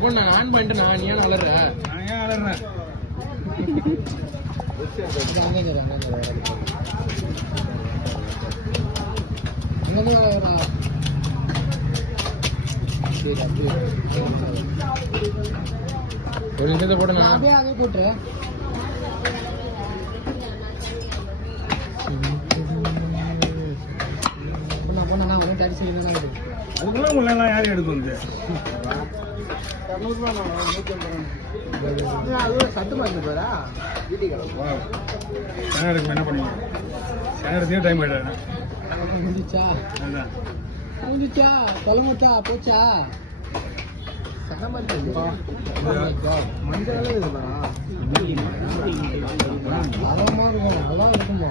Phone on பண்ணிட்டு நான் ஏன் வளர்ற ஒரு நிமிஷத்தை போட்டு நான் அப்படியே அதை போட்டுறேன். அதுக்குள்ள முன்னெல்லாம் யாரும் எடுத்து வந்து சட்டு மாதிரி போறா என்ன பண்ணுவீங்க? சேனடுத்தே டைம் ஆயிடாது. முடிச்சா தொலைமுச்சா போச்சா சட்டம் மாதிரி மஞ்சள் இருக்குமா அதெல்லாம் இருக்குமா